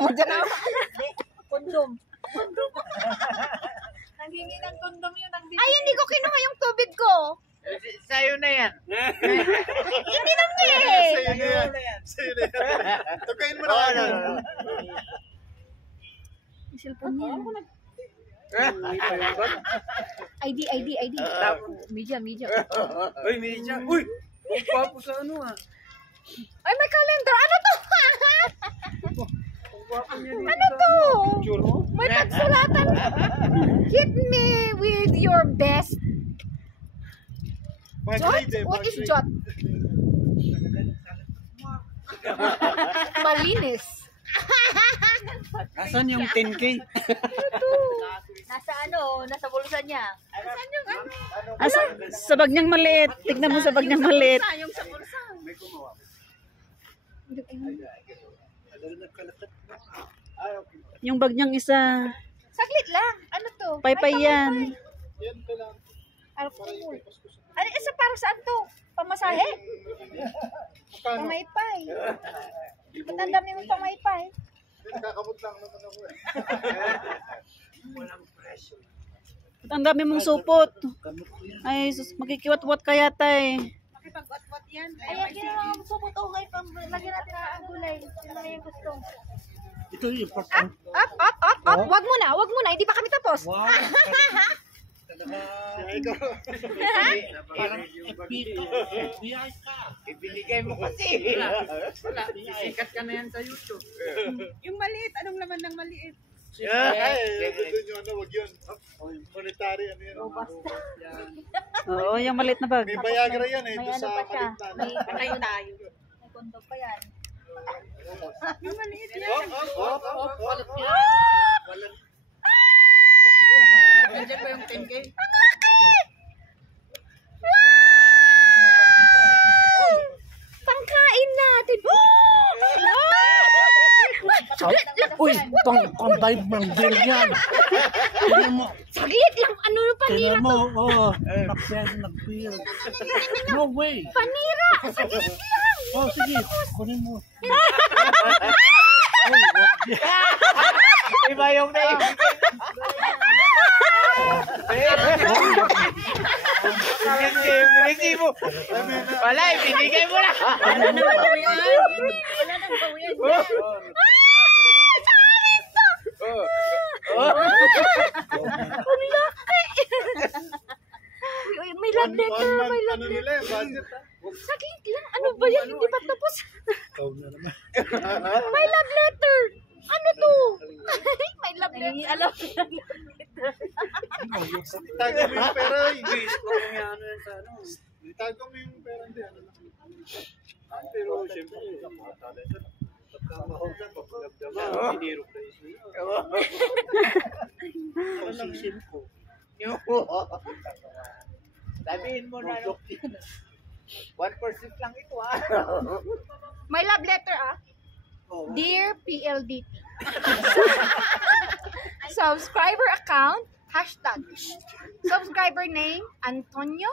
mo dyan naman. Kondom. Kondom. Nanghingi ng kondom yun. Ay, hindi ko kinuha yung tubig ko. Sa'yo na yan. Hindi na eh. Sa'yo na yan. Sa'yo na yan. Tukain mo na kayo. Yung cellphone niya. ID. Media. Uy, Media. Uy! Ang papo sa ano ah. Ay, may calendar. Ano to? Ano to? May pagsulatan. Hit me with your best. Jot? What is jot? Malinis. Nasaan yung 10K? Nasa ano? Nasa bulsa niya. Saan yung ano? Sa bag niyang maliit. Tignan mo sa bag niyang maliit. Yung sa bulsa. Yung bag niyang isa. Saglit lang. Ano to? Paypay yan. Yan ka lang. Alcohol. Ano isa para saan to? Pamasahe? Paano? Pamaypay. Ba't ang dami mong pamaypay? Nakakamot lang naman ako eh. At ang dami mong supot. Ay, sus, makikiwat-wat kaya tay. Makipag-wat-wat yan. Ayan, ginawa mo supot. Okay, lagyan natin ang gulay. Yun lang yung gusto. Ito yung important. Up. Wag muna. Hindi pa kami tapos. Wow. Parang FBI ka. Ibinigay mo kasi. Wala. Sikat ka na yan sa YouTube. Yung maliit. Anong laman ng maliit? Ay, doon yung ano, wag yun. Monetary, ano yan. Oo, yung maliit na bag. May Viagra yan eh, May doon ano sa pa siya. malit na. Patay tayo. May kondom pa yan. Yung maliit yan. Nandiyan ba yung 10K? Pangkain natin. Uy, pang-dive ng bill yan. Tingnan mo, Saglit lang. Ano yung panira tingnan to? mo, nag-bill. No way. Panira. Saglit lang. Oh, sige, kunin mo. Iba yung name. Binigay mo. Wala, ibinigay mo na. Wala nang bawian. May love letter. May love Ano letter. nila yung budget ha? Saglit lang. Ano ba yan? Hindi pa tapos. Ikaw na naman. May love letter. Ano to? May love letter. Nangingialam. Itago mo yung pera eh. Ano yan sa ano. Itago mo yung pera. Hindi, ano lang. Pero siyempre, pagkamahal na, pagdamdaman, dinero pa Ang sisim ko. Sabihin mo na, 1% lang ito ah. May love letter Dear PLDT. Subscriber account, hashtag. Subscriber name, Antonio.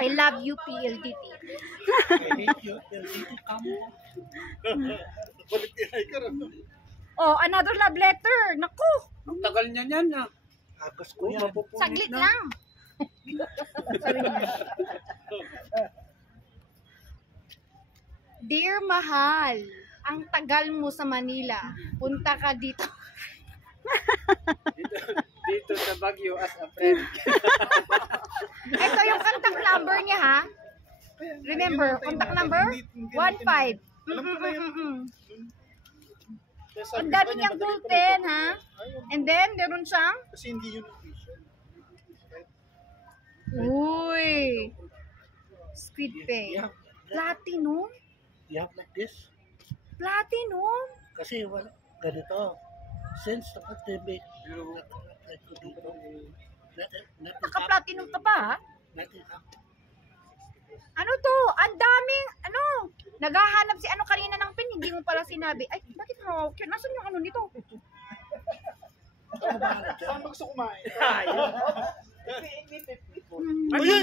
I love you, PLDT. Balik tinay ka rin. Oh, another love letter. Naku, Ang tagal niya niyan ah. Agas ko yan. saglit lang. Sabi niya. Dear Mahal, ang tagal mo sa Manila. Punta ka dito. Dito sa Baguio as a friend. Ito yung contact number niya ha. Remember, contact number 15. Ang dami niyang ballpen ha. And then, meron siyang Kasi hindi yun official. uy, Squid Pay. Platinum? You have like this? Platinum? Kasi wala, ganito. Since the pandemic, nag-apply ko dito. Naka-platinum ka pa ha? Nothing happened. Ano to? Ang daming, naghahanap si kanina ng pin, hindi mo pala sinabi. Ay, bakit mo? Nasaan yung ano nito? Saan ba gusto kumain? Ayun!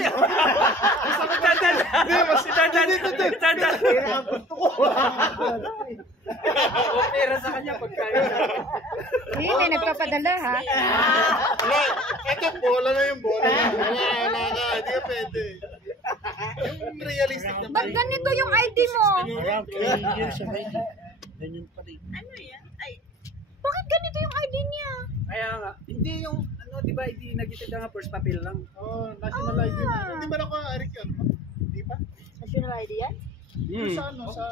O pera sa kanya pagkain. Eh, may nagpapadala ha. Wala, eto bola na yung bola. Wala ka, hindi ka pwede. Yung realistic na Ba't ganito yung ID mo? Around 3 years already. Ganyan pa rin. Bakit ganito yung ID niya? Kaya nga, hindi yung, ano, di ba, hindi nagitid nga first papel lang. Oh, national ID na. Hindi ba nakuha Eric yun? Hindi pa? National ID yan? Sa ano, sa...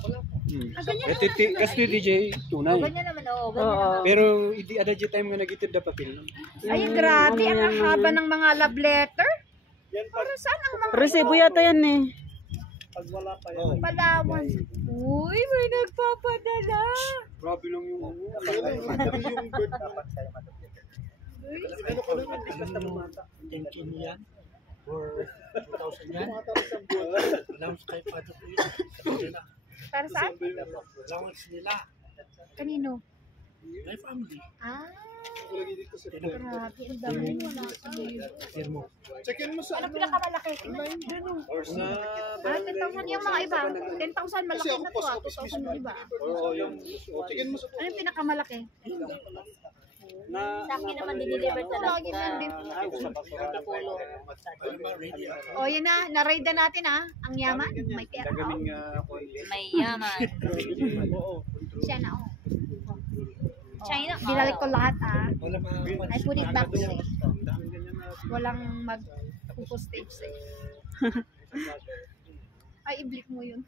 Wala pa. Ah, ganyan Ito, kasi DJ tunay. Ganyan naman, oo. Ganyan Oo. naman. Pero hindi ada time nga nagitid na papel. Ay, grabe. Ang haba ng mga love letter. Yan pag, Para saan ang mga Resibo yata yan eh. pag wala pa yan. Palawan? Uy, may nagpapadala. Grabe lang yung ano. Yun yung bird na. Ano ko lang, Alam mo, intention yan for 2,000 yan. tumatapos ang buwan. Allowance kay Father Chris. Sa kanila. Para saan? Allowance nila. Kanino? My family. Ah, Lagi dito sa grabe. Ang dami mo na. Hear mo. Check-in mo sa Ano ano. pinakamalaki? Or sa... Ah, 10,000 yung mga iba. 10,000 malaki Kasi ako na to post ah. office 2,000 mismo. yung iba. Oo, yung... Check-in mo sa Ano yung pinakamalaki? Na, Sa akin naman dinideliver sa Lagi na din. Napulo. O, yun na. Na-raid na natin ah. Ang yaman. May pera. Gagaming Oh. May yaman. Siya na oh. China ka. Binalik ko lahat ah. Wala mga I put it back safe. Walang mag-postage safe. Ay, i-blick mo yun.